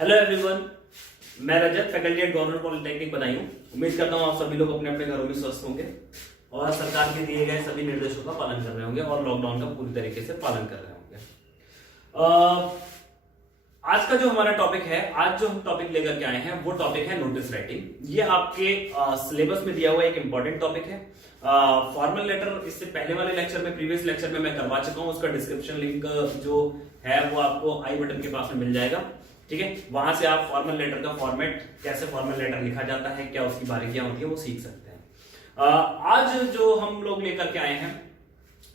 Hello everyone, मैं Rajat, faculty at government polytechnic Badaun. उम्मीद करता हूं आप सभी लोग अपने अपने घरों में स्वस्थ होंगे और सरकार के दिए गए सभी निर्देशों का पालन कर रहे होंगे और लॉकडाउन का पूरी तरीके से पालन कर रहे होंगे। आज का जो हमारा टॉपिक है, आज जो हम टॉपिक लेकर के आए हैं वो टॉपिक है नोटिस राइटिंग। ये आपके सिलेबस में दिया हुआ एक इंपॉर्टेंट टॉपिक है। फॉर्मल लेटर इससे पहले वाले लेक्चर में, प्रीवियस लेक्चर में मैं करवा चुका हूं। उसका डिस्क्रिप्शन लिंक जो है वो आपको आई बटन के पास में मिल जाएगा, ठीक है। वहां से आप फॉर्मल लेटर का फॉर्मेट, कैसे फॉर्मल लेटर लिखा जाता है, क्या उसकी बारीकियां होती है, वो सीख सकते हैं। आज जो हम लोग लेकर के आए हैं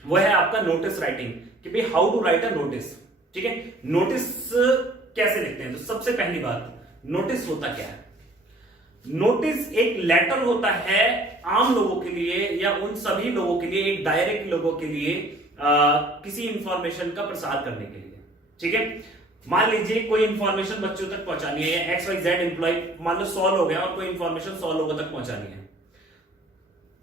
वो है आपका नोटिस राइटिंग, कि भाई how to write a notice, ठीक है। नोटिस कैसे लिखते हैं? तो सबसे पहली बात, नोटिस होता क्या है? नोटिस एक लेटर होता है आम लोगों के लिए या उन सभी लोगों के लिए, एक डायरेक्ट लोगों के लिए किसी इंफॉर्मेशन का प्रसार करने के लिए, ठीक है। मान लीजिए कोई इंफॉर्मेशन बच्चों तक पहुंचानी है, या XYZ एम्प्लॉय, मान लो 100 लोग हैं और कोई इंफॉर्मेशन 100 लोगों तक पहुंचानी है।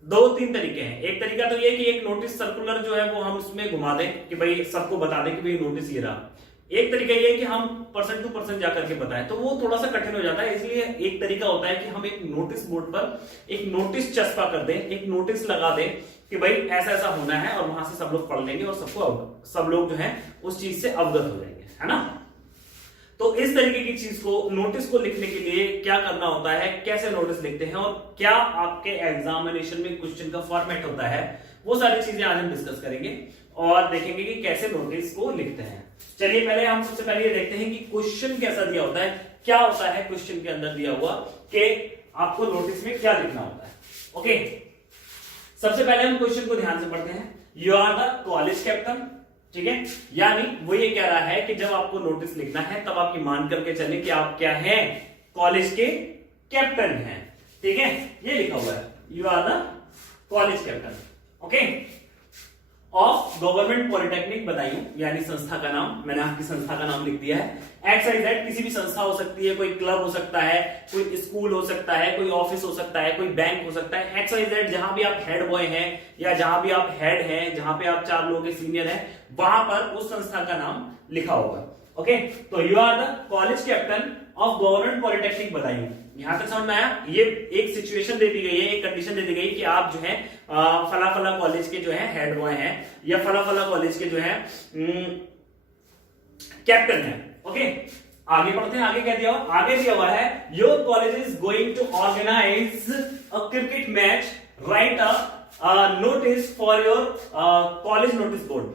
दो तीन तरीके हैं। एक तरीका तो ये कि एक नोटिस सर्कुलर जो है वो हम उसमें घुमा दें कि भाई सबको बता दें कि भाई नोटिस ये रहा। एक तरीका ये है कि हम पर्सन टू पर्सन जाकर के बताएं, तो वो थोड़ा सा कठिन हो जाता है। इसलिए एक तरीका होता है कि हम एक नोटिस बोर्ड पर एक नोटिस चस्पा कर दें, एक नोटिस लगा दें कि भाई ऐसा ऐसा होना है, और वहां से सब लोग पढ़ लेंगे और सब लोग जो है उस चीज से अवगत हो जाएंगे, है ना। तो इस तरीके की चीज को, नोटिस को लिखने के लिए क्या करना होता है, कैसे नोटिस लिखते हैं और क्या आपके एग्जामिनेशन में क्वेश्चन का फॉर्मेट होता है, वो सारी चीजें आज हम डिस्कस करेंगे और देखेंगे कि कैसे नोटिस को लिखते हैं। चलिए पहले हम सबसे पहले ये देखते हैं कि क्वेश्चन कैसा दिया होता है, क्या होता है क्वेश्चन के अंदर दिया हुआ कि आपको नोटिस में क्या लिखना होता है। ओके, सबसे पहले हम क्वेश्चन को ध्यान से पढ़ते हैं। You are the college captain, ठीक है। यानी वो ये कह रहा है कि जब आपको नोटिस लिखना है तब आप ये मान करके चले कि आप क्या हैं, कॉलेज के कैप्टन हैं, ठीक है। ये लिखा हुआ है, you are the college captain, okay, of government polytechnic Badaun, यानी संस्था का नाम, मैंने आपकी संस्था का नाम लिख दिया है। XYZ किसी भी संस्था हो सकती है, कोई क्लब हो सकता है, कोई स्कूल हो सकता है, कोई ऑफिस हो सकता है, कोई बैंक हो सकता है। XYZ जहां भी आप हेड बॉय हैं या जहां भी आप हेड हैं, जहां पे आप 4 लोगों के सीनियर हैं, वहां पर उस संस्था का नाम लिखा होगा। ओके, तो you are the college captain of government polytechnic Badaun. यहां तक समझ में आया? ये एक सिचुएशन दे दी गई है, एक कंडीशन दे दी गई कि आप जो है फला फला कॉलेज के जो है हेड बॉय हैं या फला फला कॉलेज के जो है कैप्टन है। ओके, आगे पढ़ते हैं। आगे क्या दिया हुआ? आगे दिया हुआ है, your college is going to organise a cricket match, write a notice for your college notice board,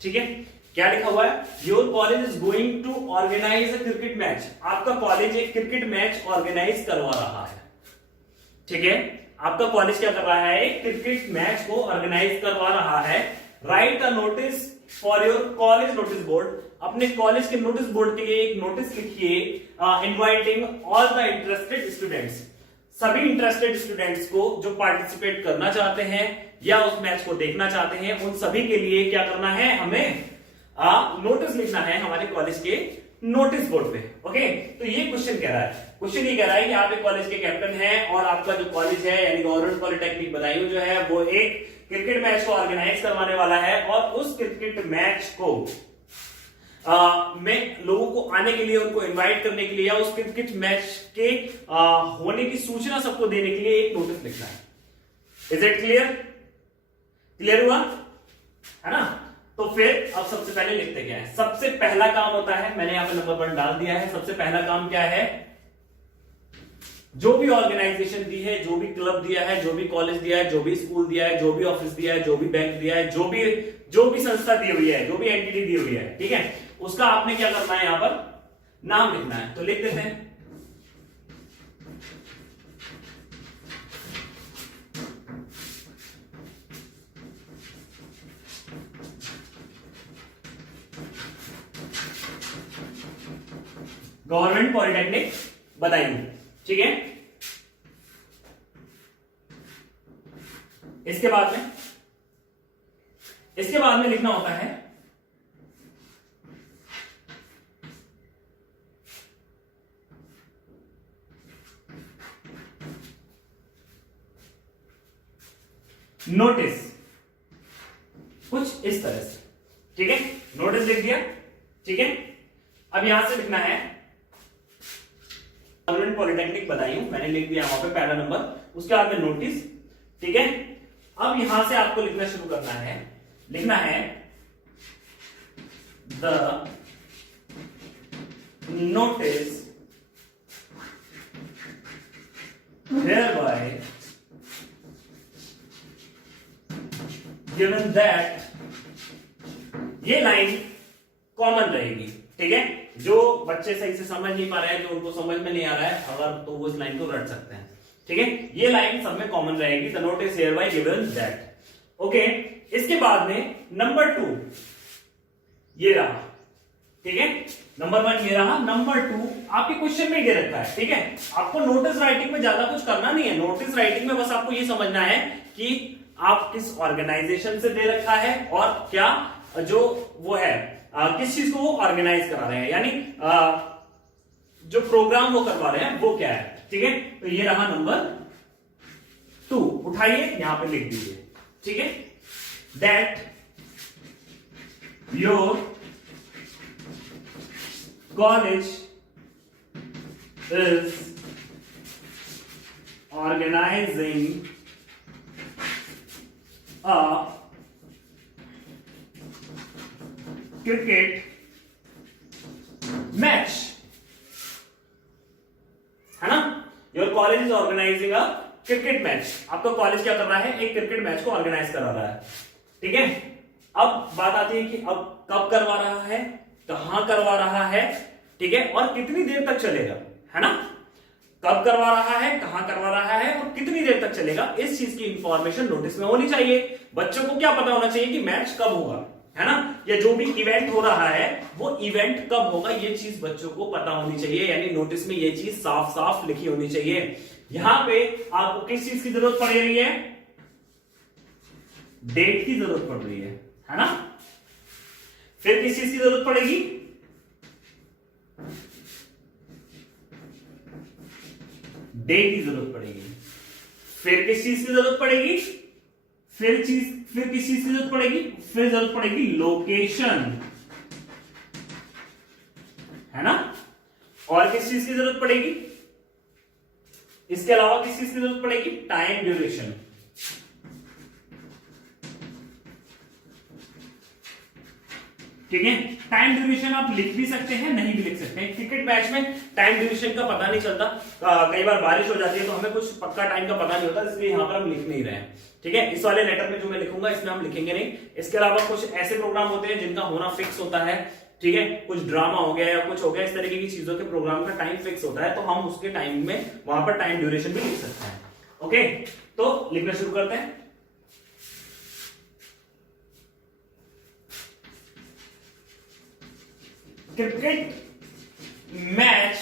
ठीक है। क्या लिखा हुआ है? Your college is going to organise a cricket match. आपका कॉलेज एक क्रिकेट मैच ऑर्गेनाइज करवा रहा है, ठीक है। आपका कॉलेज क्या कर रहा है? एक क्रिकेट मैच को ऑर्गेनाइज करवा रहा है। Right a notice for your college notice board. अपने कॉलेज के नोटिस बोर्ड के लिए एक नोटिस लिखिए, inviting all the interested students. सभी इंटरेस्टेड स्टूडेंट्स को जो पार्टिसिपेट करना चाहते हैं या उस मैच को देखना चाहते हैं, उन सभी के लिए क्या करना है? हमें नोटिस लिखना है हमारे कॉलेज के नोटिस बोर्ड पे। ओके, तो ये क्वेश्चन कह रहा है, क्वेश्चन ये कह रहा है कि आप एक कॉलेज के कैप्टन हैं और आपका जो कॉलेज है यानी गवर्नमेंट पॉलिटेक्निक बदायूं जो है वो एक क्रिकेट मैच को ऑर्गेनाइज करवाने वाला है, और उस क्रिकेट मैच को में लोगों को आने के लिए, उनको इनवाइट करने के लिए या उस क्रिकेट मैच के होने की सूचना सबको देने के लिए एक नोटिस लिखना है। Is it clear? क्लियर हुआ, है ना। तो फिर अब सबसे पहले लिखते क्या है? सबसे पहला काम होता है, मैंने यहां पे नंबर 1 डाल दिया है। सबसे पहला काम क्या है? जो भी ऑर्गेनाइजेशन दी है, जो भी क्लब दिया है, जो भी कॉलेज दिया है, जो भी स्कूल दिया है, जो भी ऑफिस दिया है, जो भी बैंक दिया है, जो भी संस्था दी हुई है, जो भी एंटिटी दी हुई है, ठीक है, उसका आपने क्या करना है? यहां पर नाम लिखना है। तो लिख देते हैं, गवर्नमेंट पॉलिटेक्निक बदायूं, ठीक है। इसके बाद में लिखना होता है नोटिस, कुछ इस तरह से, ठीक है। नोटिस लिख दिया, ठीक है। अब यहां से लिखना है गवर्नमेंट पॉलिटेक्निक बदायूं, मैंने लिख दिया वहां पे पहला नंबर, उसके बाद में नोटिस। ठीक है, अब यहां से आपको लिखना शुरू करना है, लिखना है the notice hereby given that, ये लाइन कॉमन रहेगी। ठीक है, जो बच्चे सही से समझ नहीं पा रहे हैं, जो उनको समझ में नहीं आ रहा है अगर, तो वो इस लाइन को रट सकते हैं। ठीक है, ये लाइन सब में कॉमन रहेगी, the notice hereby given that। Okay, इसके बाद में नंबर 2 ये रहा। ठीक है, नंबर 1 ये रहा, नंबर 2 आपके क्वेश्चन में दे रखा है। ठीक है, आपको नोटिस राइटिंग में ज्यादा कुछ करना नहीं है, नोटिस राइटिंग में बस आपको ये समझना है कि आप किस ऑर्गेनाइजेशन से दे रखा है और क्या जो वो है किस चीज को वो ऑर्गेनाइज करा रहे हैं, यानी जो प्रोग्राम वो करवा रहे हैं वो क्या है। ठीक है, तो ये रहा नंबर 2, उठाइए यहां पे लिख दीजिए। ठीक है, that your college is organizing a cricket match, है ना। Your college is organising a cricket match, आपका कॉलेज क्या कर रहा है, एक क्रिकेट मैच को ऑर्गेनाइज करा रहा है। ठीक है, अब बात आती है कि अब कब करवा रहा है, कहां करवा रहा है, ठीक है, और कितनी देर तक चलेगा, है ना। कब करवा रहा है, कहां करवा रहा है और कितनी देर तक चलेगा, इस चीज की इंफॉर्मेशन नोटिस में होनी चाहिए। बच्चों को क्या पता होना चाहिए कि मैच कब होगा, है ना, या जो भी इवेंट हो रहा है वो इवेंट कब होगा, ये चीज बच्चों को पता होनी चाहिए, यानी नोटिस में ये चीज साफ साफ लिखी होनी चाहिए। यहां पे आपको किस चीज की जरूरत पड़ रही है, डेट की जरूरत पड़ रही है ना। फिर किस चीज की जरूरत पड़ेगी, डेट की जरूरत पड़ेगी। फिर किस चीज की जरूरत पड़ेगी, फिर किस चीज की जरूरत पड़ेगी, फिर जरूरत पड़ेगी लोकेशन, है ना। और किस चीज की जरूरत पड़ेगी, इसके अलावा किस चीज की जरूरत पड़ेगी, टाइम ड्यूरेशन। ठीक है, टाइम ड्यूरेशन आप लिख भी सकते हैं, नहीं भी लिख सकते हैं। क्रिकेट मैच में टाइम ड्यूरेशन का पता नहीं चलता, कई बार बारिश हो जाती है तो हमें कुछ पक्का टाइम का पता नहीं होता, इसलिए यहां पर हम लिख नहीं रहे हैं। ठीक है, इस वाले लेटर में जो मैं लिखूंगा इसमें हम लिखेंगे नहीं। इसके अलावा कुछ ऐसे प्रोग्राम होते हैं जिनका होना फिक्स होता है, ठीक है, कुछ ड्रामा हो गया या कुछ हो गया, इस तरीके की चीजों के प्रोग्राम का टाइम फिक्स होता है, तो हम उसके टाइम में वहां पर टाइम ड्यूरेशन भी लिख सकते हैं। ओके, तो लिखना शुरू करते हैं। Cricket match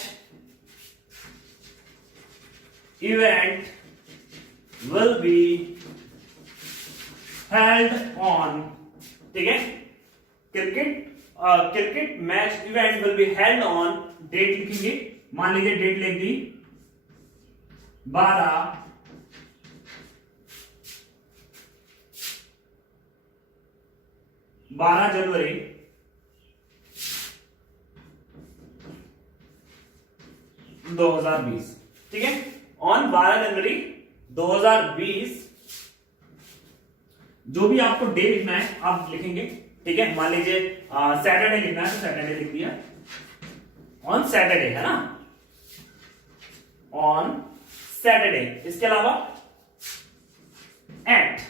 event will be held on, ठीक है, cricket match event will be held on, date लिखेंगे, मान लीजिए डेट लिख दी 12 जनवरी 2020। ठीक है, ऑन 12 जनवरी 2020 जो भी आपको डे लिखना है आप लिखेंगे। ठीक है, मान लीजिए सैटरडे लिखना है तो सैटरडे लिख दिया, ऑन सैटरडे, है ना, ऑन सैटरडे। इसके अलावा एट,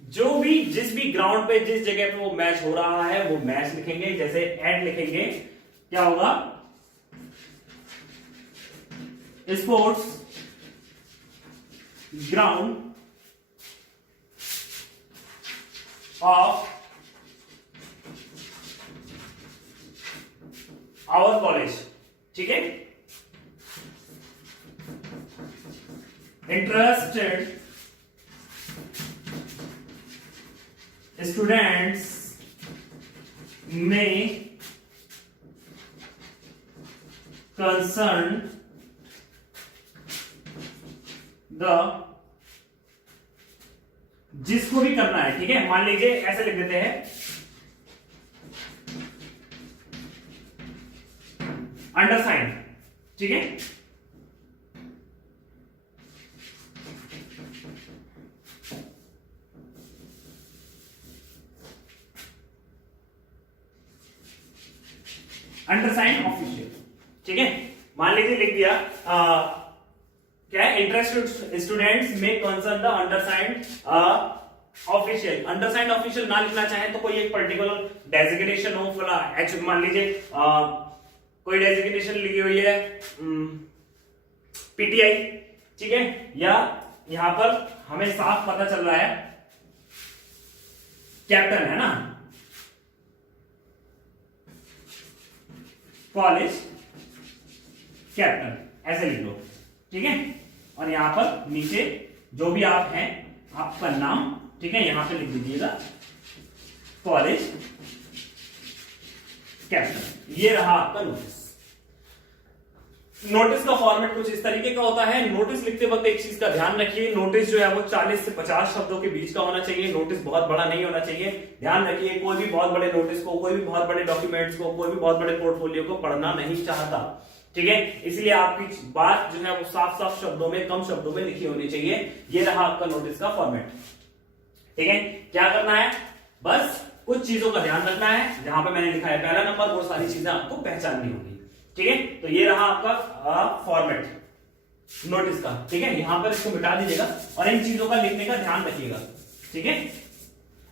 जो भी जिस भी ग्राउंड पे जिस जगह पे वो मैच हो रहा है वो मैच लिखेंगे, जैसे एट लिखेंगे क्या होगा, sports ground of our college. ठीक है, interested students may concern the, जिसको भी करना है, ठीक है, मान लीजिए ऐसे लिख देते हैं, अंडरसाइंड, ठीक है, अंडरसाइंड ऑफिशियल, ठीक है। मान लीजिए लिख दिया क्या है, interested students may concern the अंडरसाइंड official. अंडरसाइंड official ना लिखना चाहे तो कोई एक पर्टिकुलर डेजिग्नेशन हो, मान लीजिए कोई डेजिग्नेशन लिखी हुई है पीटीआई, ठीक है, या यहां पर हमें साफ पता चल रहा है कैप्टन है ना, कॉलेज कैप्टन, ऐसे लिख लो, ठीक है। और यहां पर नीचे जो भी आप हैं आपका नाम, ठीक है, यहां पे लिख दीजिएगा कॉलेज कैप्टन। ये रहा आपका नोटिस। नोटिस का फॉर्मेट कुछ इस तरीके का होता है। नोटिस लिखते वक्त एक चीज का ध्यान रखिए, नोटिस जो है वो 40 से 50 शब्दों के बीच का होना चाहिए। नोटिस बहुत बड़ा नहीं होना चाहिए। ध्यान रखिए, कोई भी बहुत बड़े नोटिस को, कोई भी बहुत बड़े डॉक्यूमेंट्स को, कोई भी बहुत बड़े पोर्टफोलियो को पढ़ना नहीं चाहता, ठीक है। इसलिए आपकी बात जो है वो साफ साफ शब्दों में, कम शब्दों में लिखी होनी चाहिए। ये रहा आपका नोटिस का फॉर्मेट, ठीक है। क्या करना है, बस कुछ चीजों का ध्यान रखना है। जहां पे मैंने लिखा है पहला नंबर, वो सारी चीजें आपको पहचाननी होगी, ठीक है। तो ये रहा आपका फॉर्मेट नोटिस का, ठीक है। यहां पर इसको मिटा दीजिएगा और इन चीजों का लिखने का ध्यान रखिएगा, ठीक है।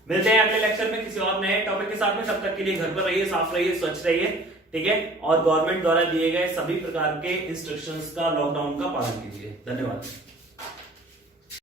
मिलते हैं अगले लेक्चर में किसी और नए टॉपिक के साथ में। तब तक के लिए घर पर रहिए, साफ रहिए, स्वच्छ रहिए, ठीक है। और गवर्नमेंट द्वारा दिए गए सभी प्रकार के इंस्ट्रक्शंस का, लॉकडाउन का पालन कीजिए। धन्यवाद।